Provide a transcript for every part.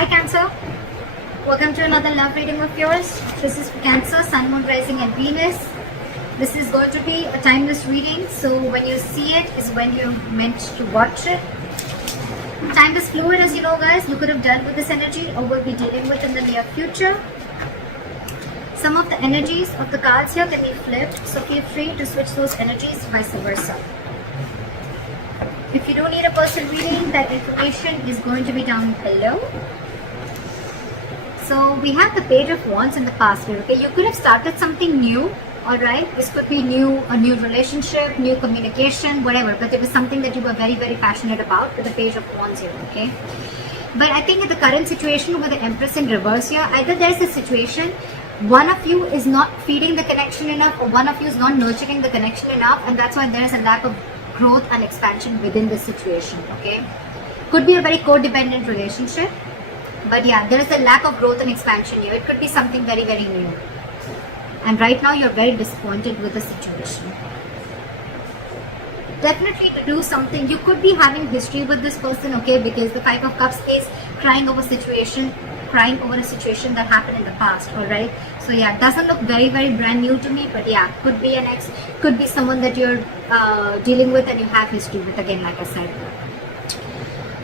Hi Cancer, welcome to another love reading of yours. This is for Cancer, Sun, Moon, Rising and Venus. This is going to be a timeless reading, so when you see it is when you're meant to watch it. Time is fluid, as you know guys. You could have dealt with this energy or will be dealing with in the near future. Some of the energies of the cards here can be flipped, so feel free to switch those energies, vice versa. If you don't need a personal reading, that information is going to be down below. So we have the Page of Wands in the past here, okay? You could have started something new, alright? This could be a new relationship, new communication, whatever. But it was something that you were very, very passionate about with the Page of Wands here, okay? But I think in the current situation with the Empress in reverse here, either there's a situation one of you is not feeding the connection enough, or one of you is not nurturing the connection enough, and that's why there's a lack of growth and expansion within this situation, okay? Could be a very codependent relationship, but yeah, there is a lack of growth and expansion here. It could be something very, very new. And right now you're very disappointed with the situation. Definitely to do something, you could be having history with this person, okay? Because the Five of Cups is crying over a situation that happened in the past, alright? So yeah, it doesn't look very, very brand new to me, but yeah, could be an ex, could be someone that you're dealing with and you have history with, again, like I said.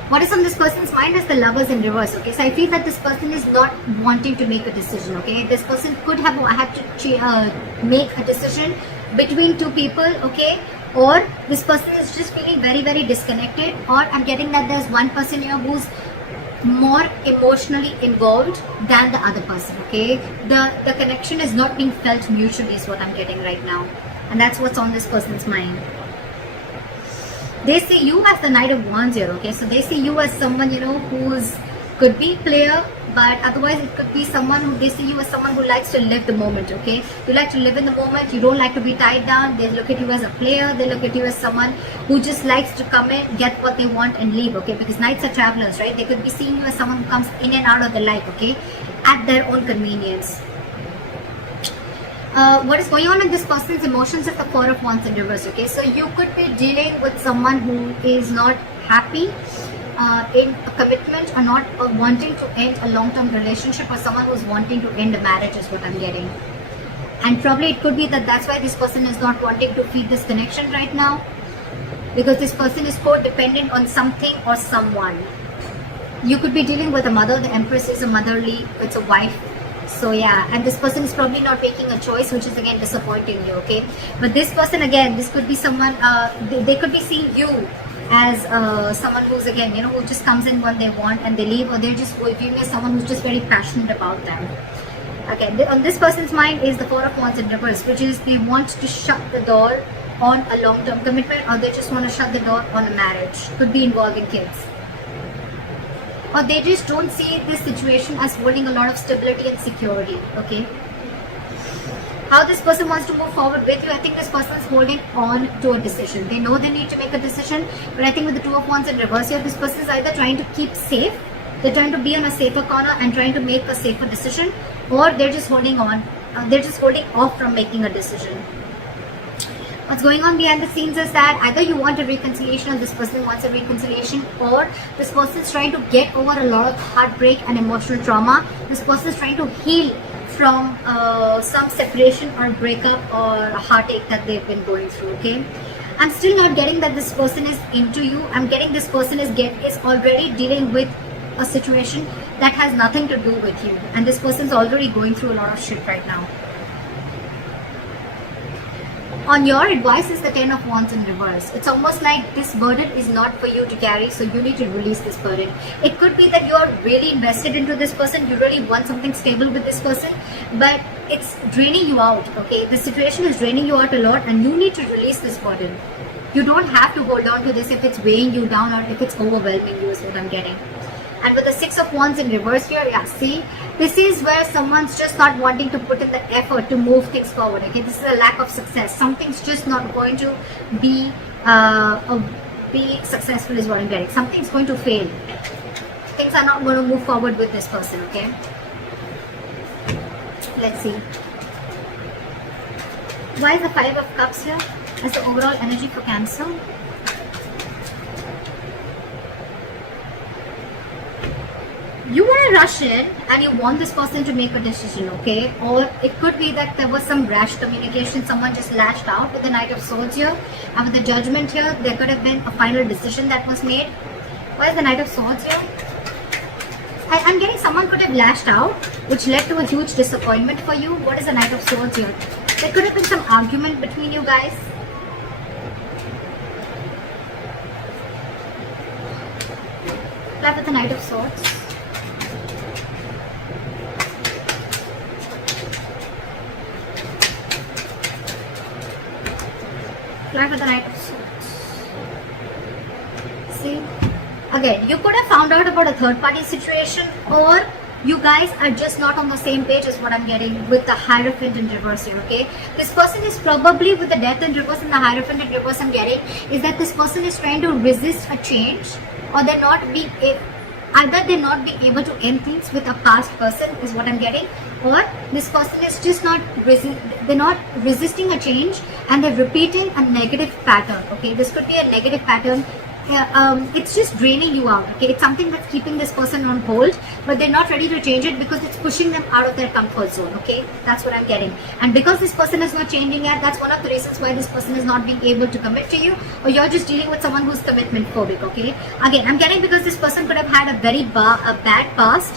What is on this person's mind is the Lovers in reverse, okay? So I feel that this person is not wanting to make a decision, okay? This person could have had to make a decision between two people, okay? Or this person is just feeling very, very disconnected, or I'm getting that there's one person here who's more emotionally involved than the other person, okay? The connection is not being felt mutually is what I'm getting right now, and that's what's on this person's mind. They see you as the Knight of Wands here, okay? So they see you as someone, you know, who's could be player, but otherwise it could be someone who, they see you as someone who likes to live the moment, okay? You like to live in the moment, you don't like to be tied down. They look at you as a player, they look at you as someone who just likes to come in, get what they want and leave, okay? Because Knights are travelers, right? They could be seeing you as someone who comes in and out of their life, okay? At their own convenience. What is going on in this person's emotions is the Four of Wands in reverse, okay? So you could be dealing with someone who is not happy in a commitment, or not wanting to end a long-term relationship, or someone who's wanting to end a marriage is what I'm getting. And probably it could be that that's why this person is not wanting to feed this connection right now, because this person is codependent on something or someone. You could be dealing with a mother. The Empress is a motherly, it's a wife. So yeah, and this person is probably not making a choice, which is again disappointing you, okay? But this person, again, this could be someone, they could be seeing you as someone who's, again, you know, who just comes in when they want and they leave, or they're just viewing as someone who's just very passionate about them. Again, on this person's mind is the Four of Wands in reverse, which is they want to shut the door on a long-term commitment, or they just want to shut the door on a marriage. Could be involving kids. Or they just don't see this situation as holding a lot of stability and security, okay? How this person wants to move forward with you, I think this person is holding on to a decision. They know they need to make a decision, but I think with the Two of Wands in reverse here, this person is either trying to keep safe, they're trying to be on a safer corner and trying to make a safer decision, or they're just holding on, they're just holding off from making a decision. What's going on behind the scenes is that either you want a reconciliation, or this person wants a reconciliation, or this person is trying to get over a lot of heartbreak and emotional trauma. This person is trying to heal from some separation or breakup or a heartache that they've been going through, okay? I'm still not getting that this person is into you. I'm getting this person is already dealing with a situation that has nothing to do with you, and this person is already going through a lot of shit right now. On your advice is the Ten of Wands in reverse. It's almost like this burden is not for you to carry, so you need to release this burden. It could be that you are really invested into this person, you really want something stable with this person, but it's draining you out, okay? The situation is draining you out a lot, and you need to release this burden. You don't have to hold on to this if it's weighing you down or if it's overwhelming you, is what I'm getting. And with the Six of Wands in reverse here, yeah, see, this is where someone's just not wanting to put in the effort to move things forward, okay? This is a lack of success. Something's just not going to be successful is what I'm getting. Something's going to fail. Things are not going to move forward with this person, okay? Let's see. Why is the Five of Cups here as the overall energy for Cancer? you want to rush in and you want this person to make a decision, okay? Or it could be that there was some rash communication, someone just lashed out with the Knight of Swords here, and with the Judgment here, there could have been a final decision that was made. Why is the Knight of Swords here? I'm getting someone could have lashed out, which led to a huge disappointment for you. What is the Knight of Swords here? There could have been some argument between you guys. With the Knight of Swords. Fly with the Knight of Swords. See? Again, you could have found out about a third party situation, or you guys are just not on the same page is what I'm getting with the Hierophant in reverse here, okay? This person is probably with the Death in reverse and the Hierophant in reverse I'm getting is that this person is trying to resist a change, or they're not being either they're not being able to end things with a past person is what I'm getting, or this person is just not they're not resisting a change and they're repeating a negative pattern, okay? This could be a negative pattern. It's just draining you out, okay? It's something that's keeping this person on hold, but they're not ready to change it because it's pushing them out of their comfort zone, okay? That's what I'm getting. And because this person is not changing yet, that's one of the reasons why this person is not being able to commit to you, or you're just dealing with someone who's commitment phobic, okay? Again, I'm getting because this person could have had a very bad past,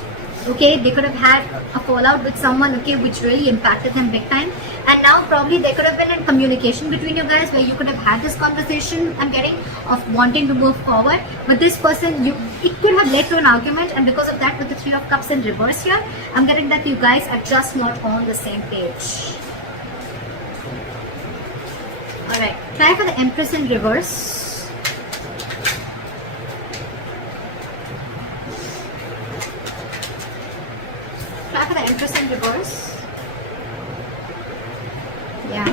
okay? They could have had a fallout with someone, okay, which really impacted them big time. And now probably there could have been a communication between you guys where you could have had this conversation, I'm getting, of wanting to move forward. But this person, it could have led to an argument, and because of that, with the Three of Cups in reverse here, I'm getting that you guys are just not on the same page. Alright, try for the Empress in reverse. Try for the Empress in reverse. Yeah.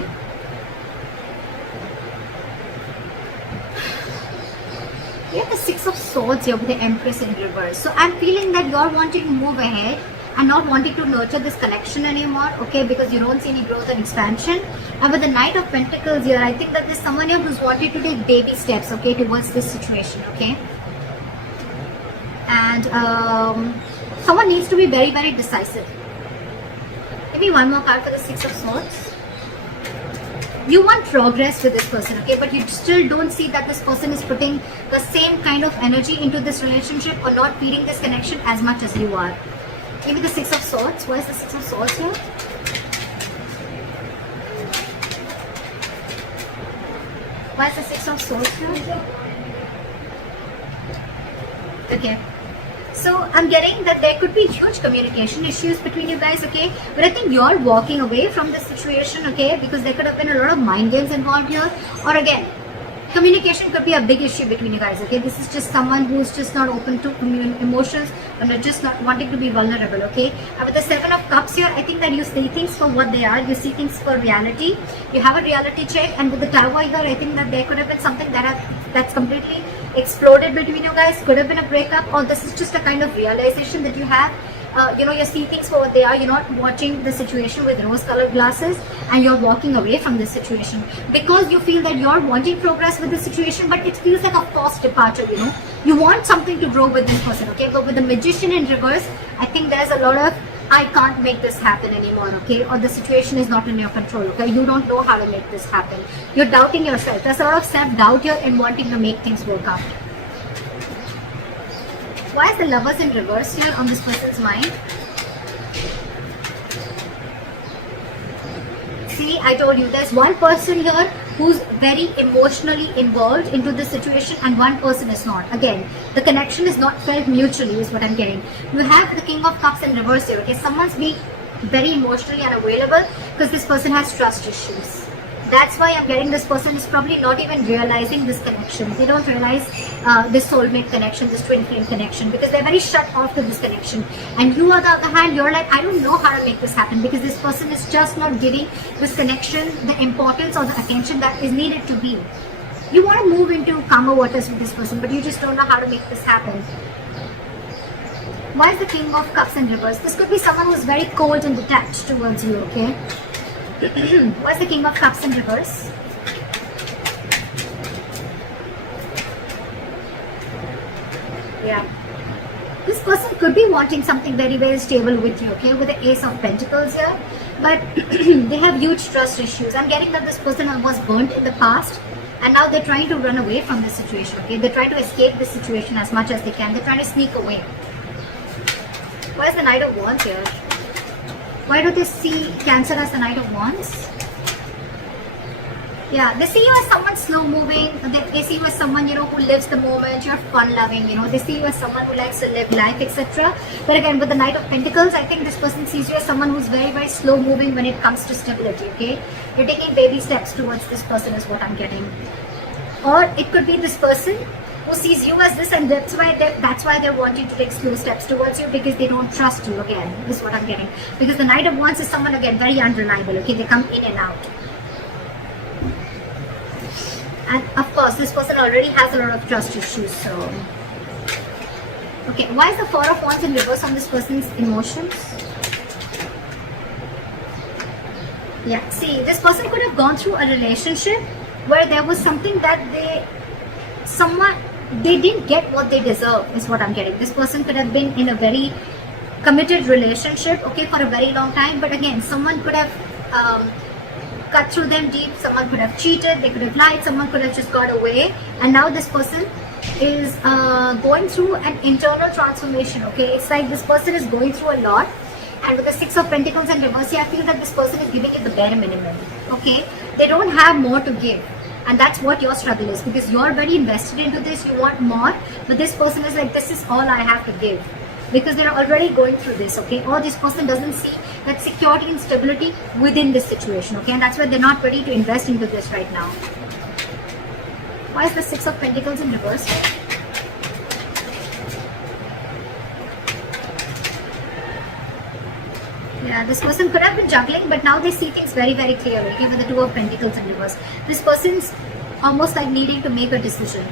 We have the Six of Swords here with the Empress in reverse. So I'm feeling that you're wanting to move ahead and not wanting to nurture this connection anymore, okay, because you don't see any growth and expansion. And with the Knight of Pentacles here, I think that there's someone here who's wanting to take baby steps, okay, towards this situation, okay. And someone needs to be very, very decisive. Maybe one more card for the Six of Swords. You want progress with this person, okay, but you still don't see that this person is putting the same kind of energy into this relationship or not feeding this connection as much as you are. Maybe the Six of Swords. Why is the Six of Swords here? Why is the Six of Swords here? Okay. So I'm getting that there could be huge communication issues between you guys, okay? But I think you're walking away from this situation, okay? Because there could have been a lot of mind games involved here. Or again, communication could be a big issue between you guys, okay? This is just someone who's just not open to emotions and just not wanting to be vulnerable, okay? And with the Seven of Cups here, I think that you see things for what they are. You see things for reality. You have a reality check. And with the Tower here, I think that there could have been something that's completely exploded between you guys. Could have been a breakup, or this is just a kind of realization that you have. You see things for what they are. You're not watching the situation with rose-colored glasses, and you're walking away from this situation because you feel that you're wanting progress with the situation, but it feels like a forced departure. You want something to grow with this person, okay? But with the Magician in reverse, I think there's a lot of I can't make this happen anymore, okay? Or the situation is not in your control, okay? You don't know how to make this happen. You're doubting yourself. There's a lot of self-doubt here and wanting to make things work out. Why is the Lovers in reverse here on this person's mind? See, I told you, there's one person here who's very emotionally involved into this situation and one person is not. Again, the connection is not felt mutually is what I'm getting. You have the King of Cups in reverse here, okay? Someone's being very emotionally unavailable because this person has trust issues. That's why I'm getting this person is probably not even realizing this connection. They don't realize this soulmate connection, this twin flame connection, because they're very shut off to this connection. And you, on the other hand, you're like, I don't know how to make this happen because this person is just not giving this connection the importance or the attention that is needed to be. You want to move into calmer waters with this person, but you just don't know how to make this happen. Why is the King of Cups in reverse? This could be someone who's very cold and detached towards you, okay? What's the King of Cups in reverse? Yeah. This person could be wanting something very, very stable with you, okay, with the Ace of Pentacles here, but they have huge trust issues. I'm getting that this person was burnt in the past, and now they're trying to run away from the situation, okay? They're trying to escape the situation as much as they can. They're trying to sneak away. Why is the Knight of Wands here? Why do they see Cancer as the Knight of Wands? Yeah, they see you as someone slow moving. They see you as someone, you know, who lives the moment. You're fun loving, you know. They see you as someone who likes to live life, etc. But again, with the Knight of Pentacles, I think this person sees you as someone who's very, very slow moving when it comes to stability, okay? You're taking baby steps towards this person is what I'm getting. Or it could be this person who sees you as this, and that's why they're wanting to take slow steps towards you, because they don't trust you, again, is what I'm getting. Because the Knight of Wands is someone, again, very unreliable, okay? They come in and out. And of course, this person already has a lot of trust issues, so... Okay, why is the Four of Wands in reverse on this person's emotions? Yeah, see, this person could have gone through a relationship where there was something that they didn't get what they deserve, is what I'm getting. This person could have been in a very committed relationship, okay, for a very long time, but again, someone could have cut through them deep, someone could have cheated, they could have lied, someone could have just got away, and now this person is going through an internal transformation, okay? It's like this person is going through a lot, and with the Six of Pentacles and reverse, I feel that this person is giving it the bare minimum, okay? They don't have more to give, and that's what your struggle is, because you're very invested into this, you want more, but this person is like, this is all I have to give, because they're already going through this, okay? Or this person doesn't see that security and stability within this situation, okay? And that's why they're not ready to invest into this right now. Why is the Six of Pentacles in reverse? Yeah, this person could have been juggling, but now they see things very, very clearly, okay? With the Two of Pentacles in reverse. This person's almost like needing to make a decision.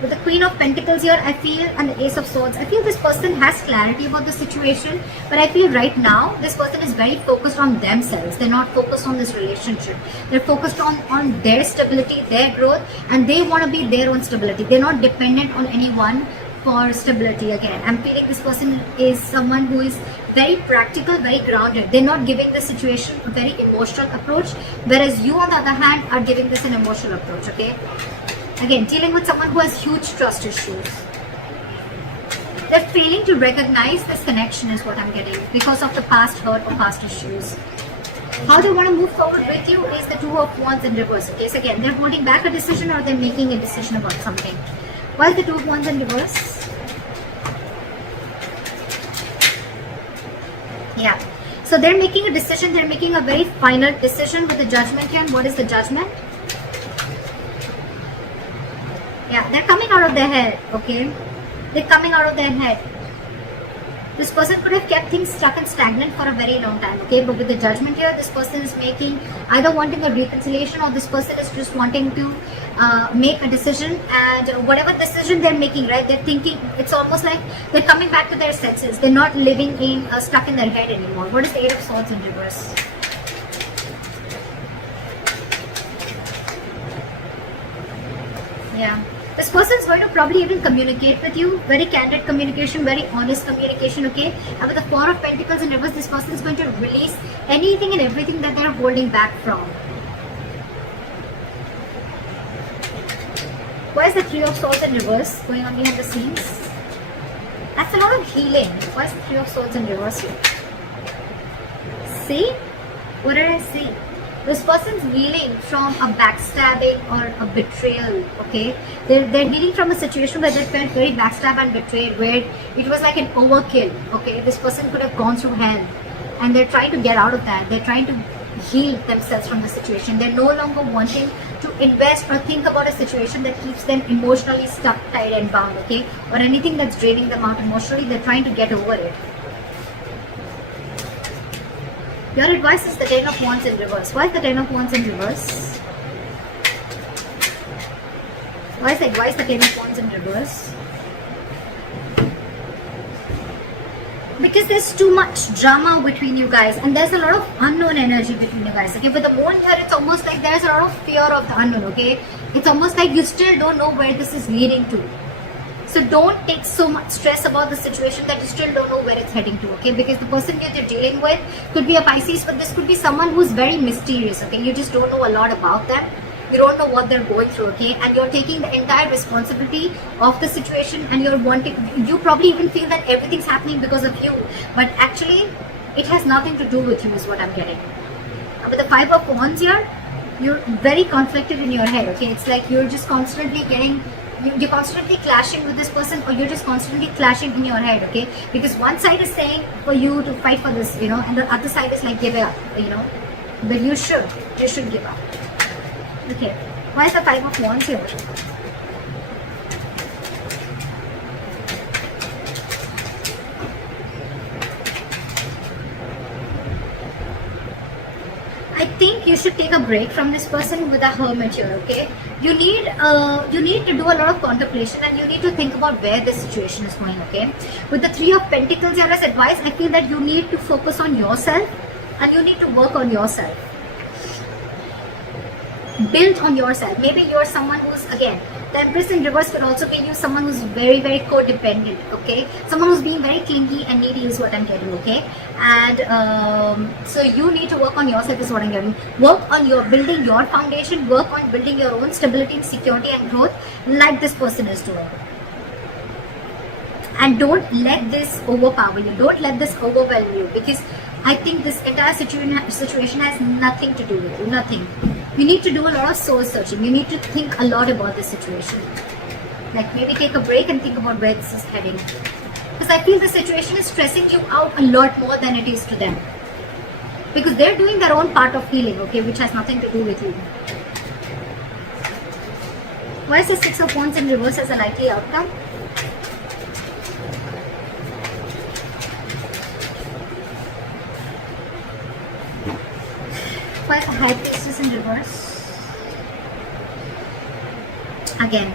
With the Queen of Pentacles here, I feel, and the Ace of Swords, I feel this person has clarity about the situation, but I feel right now, this person is very focused on themselves. They're not focused on this relationship. They're focused on their stability, their growth, and they want to be their own stability. They're not dependent on anyone for stability again. I'm feeling this person is someone who is very practical, very grounded. They're not giving the situation a very emotional approach, whereas you, on the other hand, are giving this an emotional approach, okay? Again, dealing with someone who has huge trust issues. They're failing to recognize this connection is what I'm getting because of the past hurt or past issues. How they want to move forward with you is the Two of Wands in reverse. Okay, so again, they're holding back a decision or they're making a decision about something. Why is the Two of Wands in reverse? Yeah. So they're making a decision. They're making a very final decision with the Judgment here. And what is the Judgment? Yeah, they're coming out of their head, okay? They're coming out of their head. This person could have kept things stuck and stagnant for a very long time, okay? But with the Judgment here, this person is making, either wanting a reconciliation or this person is just wanting to make a decision. And whatever decision they're making, right? They're thinking, it's almost like they're coming back to their senses. They're not living in, stuck in their head anymore. What is the Eight of Swords in reverse? Yeah. This person is going to probably even communicate with you. Very candid communication, very honest communication, okay? And with the Four of Pentacles in reverse, this person is going to release anything and everything that they're holding back from. Why is the Three of Swords in reverse going on behind the scenes? That's a lot of healing. Why is the Three of Swords in reverse here? See? What did I see? This person's healing from a backstabbing or a betrayal, okay? They're healing from a situation where they felt very backstabbed and betrayed, where it was like an overkill, okay? This person could have gone through hell and they're trying to get out of that. They're trying to heal themselves from the situation. They're no longer wanting to invest or think about a situation that keeps them emotionally stuck, tied and bound, okay? Or anything that's draining them out emotionally. They're trying to get over it. Your advice is the Ten of Wands in reverse. Why is the Ten of Wands in reverse? Why is the advice the Ten of Wands in reverse? Because there's too much drama between you guys and there's a lot of unknown energy between you guys. Okay, with the Moon here, it's almost like there's a lot of fear of the unknown, okay? It's almost like you still don't know where this is leading to. So don't take so much stress about the situation that you still don't know where it's heading to, okay? Because the person that you're dealing with could be a Pisces, but this could be someone who's very mysterious, okay? You just don't know a lot about them. You don't know what they're going through, okay? And you're taking the entire responsibility of the situation, and you probably even feel that everything's happening because of you, but actually it has nothing to do with you is what I'm getting. With the Five of Wands here, you're very conflicted in your head, okay? It's like you're just constantly you're constantly clashing with this person, or you're just constantly clashing in your head, okay? Because one side is saying for you to fight for this, and the other side is like give up, but you should give up. Okay, why is the Five of Wands here? I think you should take a break from this person with a Hermit here, okay? You need to do a lot of contemplation, and you need to think about where this situation is going, okay? With the Three of Pentacles here as advice, I feel that you need to focus on yourself, and you need to work on yourself. Build on yourself. Maybe you're someone who's, again, the Empress in reverse could also be you, someone who's very, very codependent, okay? Someone who's being very clingy and needy is what I'm getting, okay? And so you need to work on yourself is what I'm getting. Work on building your foundation, work on building your own stability and security and growth like this person is doing. And don't let this overpower you. Don't let this overwhelm you, because I think this entire situation has nothing to do with you. Nothing. You need to do a lot of soul searching. You need to think a lot about the situation. Like maybe take a break and think about where this is heading. Because I feel the situation is stressing you out a lot more than it is to them. Because they're doing their own part of healing, okay, which has nothing to do with you. Why is the Six of Wands in reverse as a likely outcome? Why is the High Priestess in reverse? Again,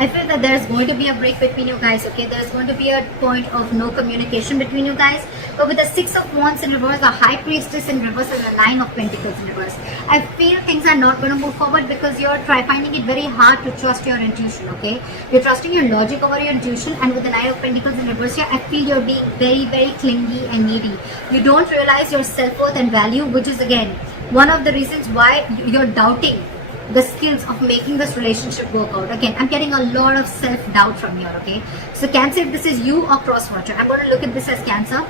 I feel that there's going to be a break between you guys, okay? There's going to be a point of no communication between you guys. But with the Six of Wands in reverse, the High Priestess in reverse, and the Nine of Pentacles in reverse, I feel things are not going to move forward because you're finding it very hard to trust your intuition, okay? You're trusting your logic over your intuition, and with the Nine of Pentacles in reverse here, I feel you're being very, very clingy and needy. You don't realize your self-worth and value, which is again one of the reasons why you're doubting the skills of making this relationship work out. Again, I'm getting a lot of self-doubt from here, okay? So Cancer, if this is you or cross-watcher, I'm going to look at this as Cancer.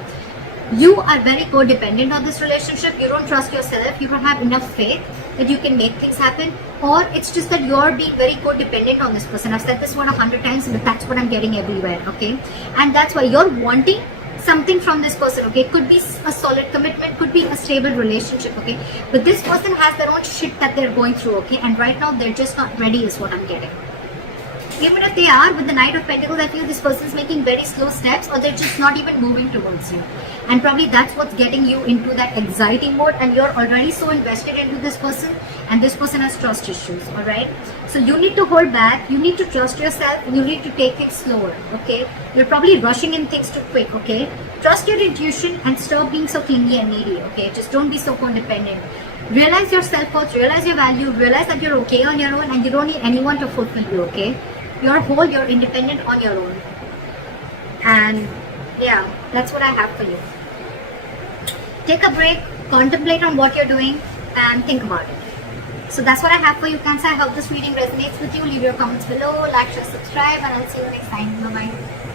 You are very codependent on this relationship. You don't trust yourself. You don't have enough faith that you can make things happen. Or it's just that you're being very codependent on this person. I've said this one 100 times, but that's what I'm getting everywhere, okay? And that's why you're wanting something from this person, okay? Could be a solid commitment, could be a stable relationship, okay? But this person has their own shit that they're going through, okay? And right now they're just not ready is what I'm getting. Even if they are, with the Knight of Pentacles, I feel this person's making very slow steps, or they're just not even moving towards you. And probably that's what's getting you into that anxiety mode, and you're already so invested into this person, and this person has trust issues, alright? So you need to hold back, you need to trust yourself, you need to take it slower, okay? You're probably rushing in things too quick, okay? Trust your intuition and stop being so clingy and needy, okay? Just don't be so codependent. Realize your self-worth, realize your value, realize that you're okay on your own, and you don't need anyone to fulfill you, okay? You're whole, you're independent on your own. And yeah, that's what I have for you. Take a break, contemplate on what you're doing, and think about it. So that's what I have for you, Cancer. I hope this reading resonates with you. Leave your comments below, like, share, subscribe, and I'll see you next time. Bye-bye.